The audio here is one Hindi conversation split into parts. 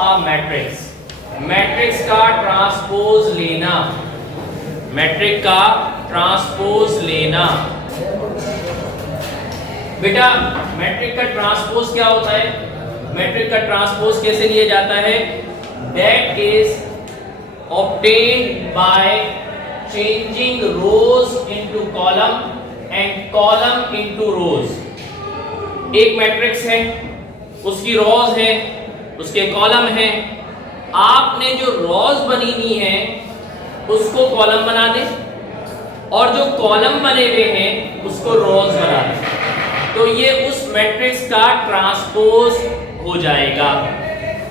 अ मैट्रिक्स, मैट्रिक्स का ट्रांसपोज लेना, मैट्रिक्स का ट्रांसपोज लेना। बेटा मैट्रिक्स का ट्रांसपोज क्या होता है? मैट्रिक्स का ट्रांसपोज कैसे लिया जाता है? That is obtained by changing rows into column and column into rows। एक मैट्रिक्स है, उसकी रोज है, उसके कॉलम है, आपने जो रोज बनी हुई है उसको कॉलम बना दे और जो कॉलम बने हुए हैं उसको रोज बना दे, तो ये उस मैट्रिक्स का ट्रांसपोज हो जाएगा।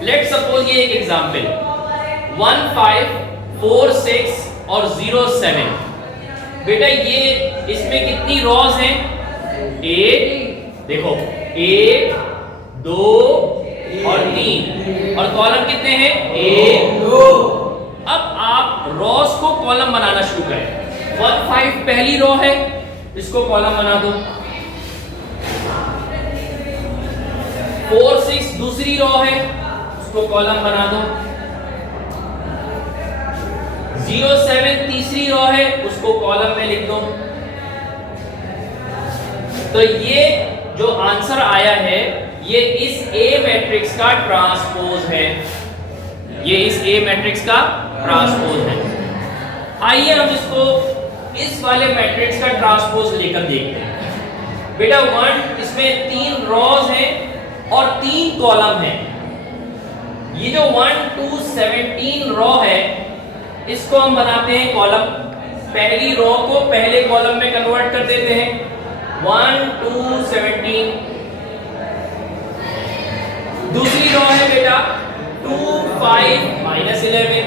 लेट सपोज ये एक एग्जांपल 1 5 4 6 और 0 7। बेटा ये इसमें कितनी रोज हैं? 1, देखो 1 2 और 3, और कॉलम कितने हैं? 1 2। अब आप रोज को कॉलम बनाना शुरू करें। 1 5 पहली रो है, इसको कॉलम बना दो। 4 6 दूसरी रो है, उसको कॉलम बना दो। 0 7 तीसरी रो है, उसको कॉलम में लिख दो। तो ये जो आंसर आया है ये इस ए मैट्रिक्स का ट्रांसपोज है, ये इस ए मैट्रिक्स का ट्रांसपोज है। आइए हम इसको इस वाले मैट्रिक्स का ट्रांसपोज लेकर देखते हैं। बेटा 1 इसमें 3 रोज हैं और 3 कॉलम हैं। ये जो 1 2 17 रो है इसको हम बनाते हैं कॉलम। पहली रो को पहले कॉलम में कन्वर्ट कर देते हैं। 1 2 17। दूसरी रो है बेटा 2 5 -11।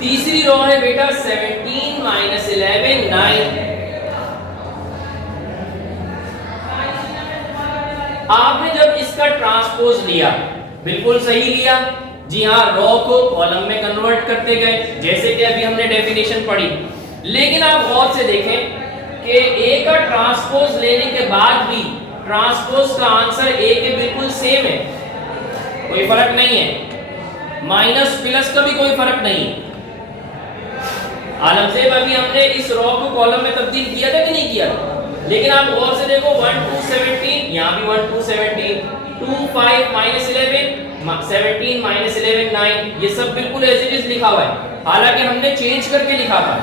तीसरी रो है बेटा 17 -11 9। आपने जब इसका ट्रांसपोज लिया बिल्कुल सही लिया जी हाँ, रो को कॉलम में कन्वर्ट करते गए जैसे कि अभी हमने डेफिनेशन पढ़ी। लेकिन आप गौर से देखें कि ए का ट्रांसपोज लेने के बाद भी ट्रांसपोज का आंसर ए के बिल्कुल सेम है, कोई फर्क नहीं है, माइनस प्लस का भी कोई फर्क नहीं। आलमजेब अभी हमने इस रो को कॉलम में तब्दील किया था कि नहीं किया? लेकिन आप गौर से देखो 1 2 17, यहाँ भी 1 2 17, 2 5 -11 17 -11 9, ये सब बिल्कुल एज इट इज लिखा हुआ है, हालांकि हमने चेंज करके लिखा था।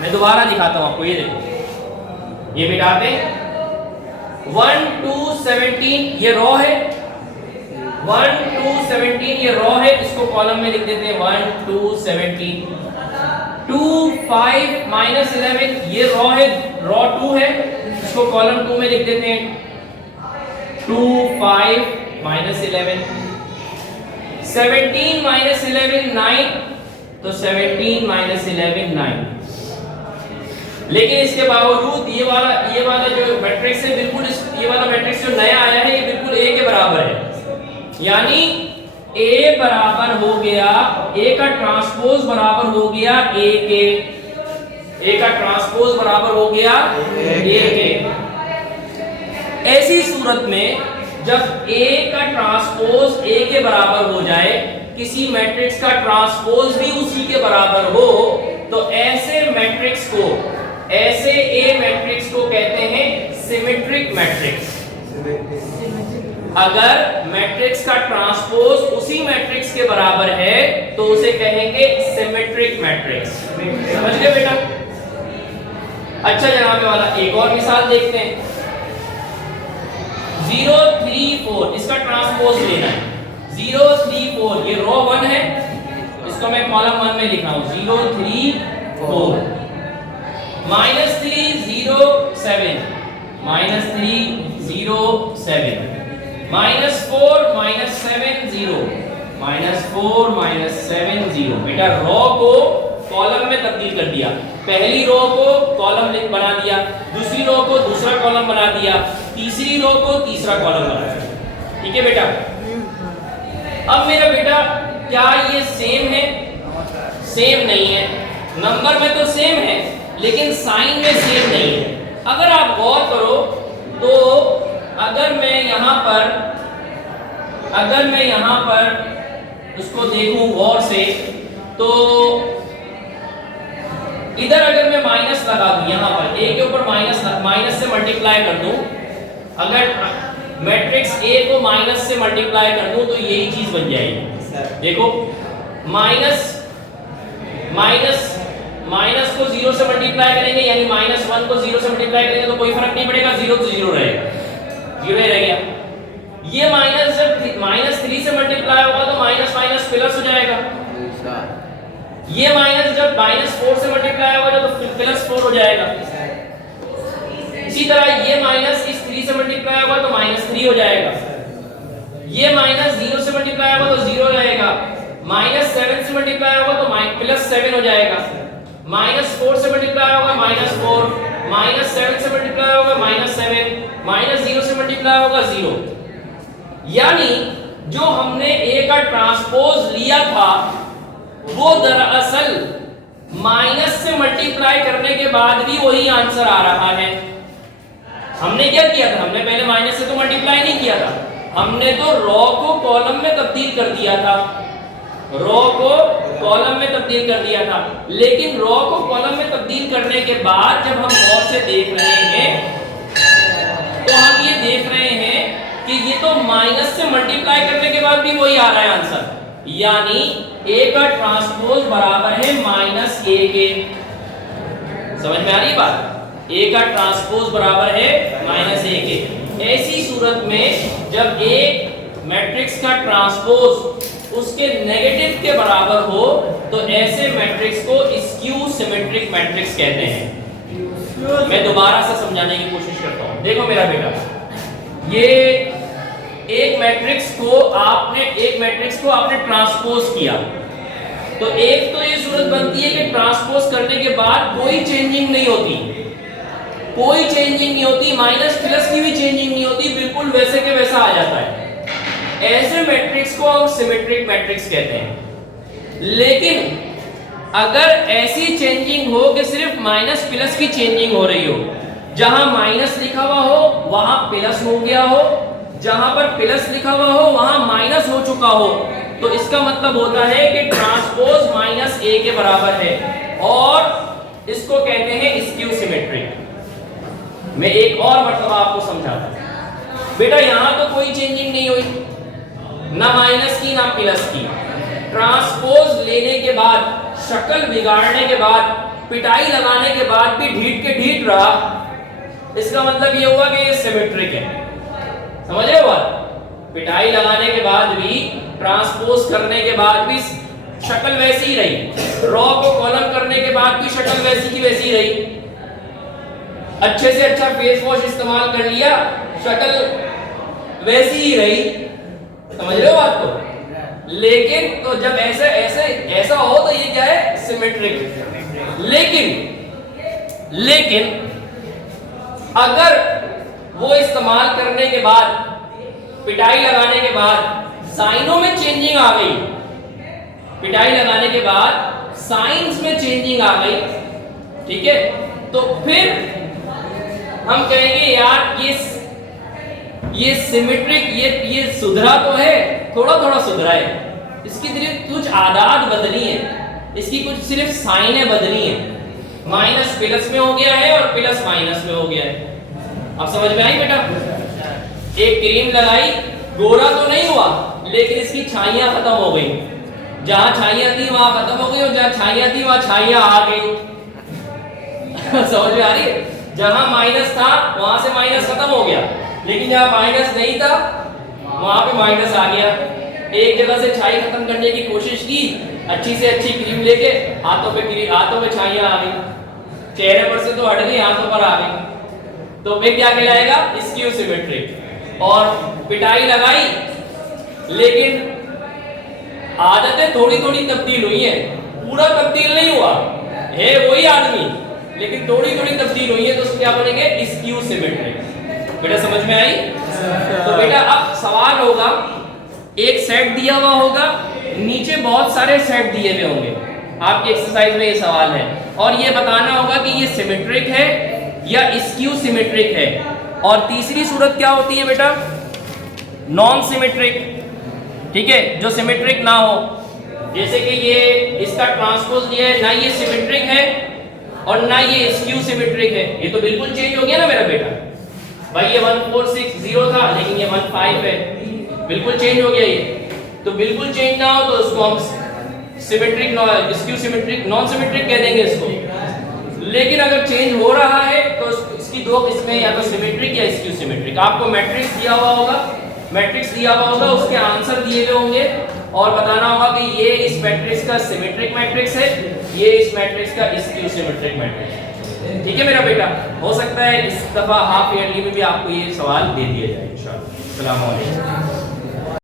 मैं दोबारा दिखाता हूं आपको, ये देखो, ये बेटा पे 1 2 17 ये रो है, 1 2 17 ये रो है, इसको कॉलम में लिख देते हैं 1 2 17। 2 5 -11 ये रो है, रो 2 है, इसको कॉलम 2 में लिख देते हैं 2 5 -11। 17 -11 9, तो 17 -11 9। लेकिन इसके बावजूद ये वाला जो मैट्रिक्स है बिल्कुल ये वाला मैट्रिक्स जो नया आया है ये बिल्कुल ए के बराबर है, यानी ए बराबर हो गया, ए का ट्रांसपोज बराबर हो गया ए के, ए का ट्रांसपोज बराबर हो गया ए के। ऐसी सूरत में जब ए का ट्रांसपोज ए के बराबर हो जाए, किसी मैट्रिक्स का ट्रांसपोज भी उसी के बराबर हो, तो ऐसे मैट्रिक्स को, ऐसे ए मैट्रिक्स को कहते हैं सिमेट्रिक मैट्रिक्स। अगर मैट्रिक्स का ट्रांसपोज उसी मैट्रिक्स के बराबर है तो उसे कहेंगे सिमेट्रिक मैट्रिक्स। समझ गए बेटा? अच्छा जनाब वाला एक और मिसाल देखते हैं। 0 3 4 इसका ट्रांसपोज लेना है। 0 3 4 ये रो 1 है, इसको मैं कॉलम 1 में लिख रहा हूं 0 3 4। -3 0 7 -3 0 7 -4 -7 0 -4 -7 0। बेटा रो को कॉलम में तब्दील कर दिया, पहली रो को कॉलम बना दिया, दूसरी रो को दूसरा कॉलम बना दिया, तीसरी रो को तीसरा कॉलम बना दिया। ठीक है बेटा? अब मेरा बेटा क्या ये सेम है? सेम नहीं है। नंबर में तो सेम है लेकिन साइन में सेम नहीं है। अगर आप गौर करो तो अगर मैं यहां पर उसको देखूं गौर से, तो इधर अगर मैं माइनस लगा दूं, यहां पर a के ऊपर माइनस से मल्टीप्लाई कर दूं, अगर मैट्रिक्स a को माइनस से मल्टीप्लाई कर दूं तो यही चीज बन जाएगी। देखो माइनस को 0 से मल्टीप्लाई करेंगे, यानी -1 को 0 से मल्टीप्लाई करेंगे तो कोई फर्क नहीं पड़ेगा, 0 तो 0 रहेगा, 0 ही रहेगा। ये माइनस जब -3 से मल्टीप्लाई होगा तो माइनस माइनस प्लस हो जाएगा। ये माइनस जब -4 से मल्टीप्लाई होगा तो +4 हो जाएगा। इसी तरह ये माइनस इस 3 से मल्टीप्लाई होगा तो -3 हो जाएगा। ये माइनस 0 से मल्टीप्लाई होगा तो 0 रहेगा। -7 से मल्टीप्लाई होगा तो +7 हो जाएगा। -4 से मल्टीप्लाई होगा -4, -7 से मल्टीप्लाई होगा -7, -0 से मल्टीप्लाई होगा 0। यानी जो हमने a का ट्रांसपोज लिया था वो दरअसल माइनस से मल्टीप्लाई करने के बाद भी वही आंसर आ रहा है। हमने क्या किया था? हमने पहले माइनस से तो मल्टीप्लाई नहीं किया था, हमने तो रॉ को कॉलम में तब्दील कर दिया था, रॉ को कॉलम में तब्दील कर दिया था। लेकिन रॉ को कॉलम में तब्दील करने के बाद जब हम गौर से देख रहे हैं तो हम ये देख रहे हैं कि ये तो माइनस से मल्टीप्लाई करने के बाद भी वही आ रहा है आंसर, यानी a का ट्रांसपोज बराबर है -a के। समझ में आ रही बात? a का ट्रांसपोज बराबर है -a के। ऐसी सूरत में जब एक मैट्रिक्स का ट्रांसपोज उसके नेगेटिव के बराबर हो तो ऐसे मैट्रिक्स को स्क्यू सिमेट्रिक मैट्रिक्स कहते हैं। मैं दोबारा से समझाने की कोशिश करता हूं। देखो मेरा बेटा, ये एक मैट्रिक्स को आपने ट्रांसपोज किया तो एक तो ये सूरत बनती है कि ट्रांसपोज करने के बाद कोई चेंजिंग नहीं होती, कोई चेंजिंग नहीं होती, माइनस प्लस की भी चेंजिंग नहीं होती, बिल्कुल वैसे के वैसा आ जाता है। ऐसे मैट्रिक्स को हम सिमेट्रिक मैट्रिक्स कहते हैं। लेकिन अगर ऐसी चेंजिंग हो कि सिर्फ माइनस प्लस की चेंजिंग हो रही हो, जहां माइनस लिखा हुआ हो वहां प्लस हो गया हो, जहां पर प्लस लिखा हुआ हो वहां माइनस हो चुका हो, तो इसका मतलब होता है कि ट्रांसपोज -a के बराबर है और इसको कहते हैं स्क्यू सिमेट्रिक। मैं एक और मतलब आपको समझाता हूं। बेटा यहां तो कोई चेंजिंग नहीं हुई, ना माइनस की ना प्लस की। ट्रांसपोज लेने के बाद, शक्ल बिगाड़ने के बाद, पिटाई लगाने के बाद भी ढीठ के ढीठ रहा, इसका मतलब ये हुआ कि ये सिमेट्रिक है। समझ रहे हो बात? पिटाई लगाने के बाद भी, ट्रांसपोज करने के बाद भी शक्ल वैसी ही रही, रॉ को कॉलम करने के बाद भी शक्ल वैसी की वैसी रही। अच्छे से अच्छा फेस वॉश इस्तेमाल कर लिया, शक्ल वैसी ही रही। समझ रहे हो बात को? लेकिन तो जब ऐसा हो तो ये क्या है? सिमेट्रिक। लेकिन अगर वो इस्तेमाल करने के बाद, पिटाई लगाने के बाद साइनों में चेंजिंग आ गई, पिटाई लगाने के बाद साइंस में चेंजिंग आ गई, ठीक है, तो फिर हम कहेंगे यार ये सिमेट्रिक, ये सुधरा तो है, थोड़ा थोड़ा सुधरा है, इसकी सिर्फ कुछ आदात बदली है, इसकी कुछ सिर्फ साइनें बदली हैं, माइनस प्लस में हो गया है और प्लस माइनस में हो गया है। अब समझ में आई बेटा? एक क्रीम लगाई, गोरा तो नहीं हुआ लेकिन इसकी छाइयां खत्म हो गई, जहां छाइयां थी वहां खत्म हो गई और जहां छाइयां थी वहां छाइयां आ गई। समझ में आ रही है? जहां माइनस था वहां से माइनस खत्म हो गया, लेकिन जहां माइनस नहीं था वहां पे माइनस आ गया। एक जगह से छाई खत्म करने की कोशिश की, अच्छी से अच्छी क्रीम लेके हाथों पे छाइयां आ गई, चेहरे पर से तो हट गई, हाथों पर आ गई, तो फिर क्या कहलाएगा? Skew symmetric. और पिटाई लगाई लेकिन आदतें थोड़ी थोड़ी तब्दील हुई हैं, पूरा तब्दील नहीं हुआ है, वही आदमी लेकिन थोड़ी थोड़ी तब्दील हुई है, तो क्या बनेंगे? Skew symmetric. बेटा समझ में आई? तो बेटा अब सवाल होगा, एक सेट दिया हुआ होगा, नीचे बहुत सारे सेट दिए हुए होंगे, आपकी एक्सरसाइज में ये सवाल है, और ये बताना होगा कि ये सिमेट्रिक है या स्क्यू सिमेट्रिक है। और तीसरी सूरत क्या होती है बेटा, नॉन सिमेट्रिक, ठीक है, जो सिमेट्रिक ना हो, जैसे कि ये इसका ट्रांसपोज लिया है, ना ये सिमेट्रिक है और ना ये स्क्यू सिमेट्रिक है, ये तो बिल्कुल चेंज हो गया ना मेरा बेटा। भाई ये 1460 था लेकिन ये 15 है, बिल्कुल चेंज हो गया ये। तो बिल्कुल चेंज ना हो तो उसको हम symmetric, skew symmetric, non symmetric कह देंगे इसको। लेकिन अगर चेंज हो रहा है तो इसकी दो किस्में, या तो सिमेट्रिक या स्क्यू सिमेट्रिक। आपको मैट्रिक्स दिया हुआ होगा, मैट्रिक्स दिया हुआ होगा, उसके आंसर दिए हुए होंगे और बताना होगा कि ये इस मैट्रिक्स का सिमेट्रिक मैट्रिक्स है, ये इस मैट्रिक्स का स्क्यू सिमेट्रिक मैट्रिक्स है। ठीक है मेरा बेटा, हो सकता है इस दफा हाफ ईयरली में भी आपको ये सवाल दे दिया जाए इंशाअल्लाह। अस्सलाम वालेकुम।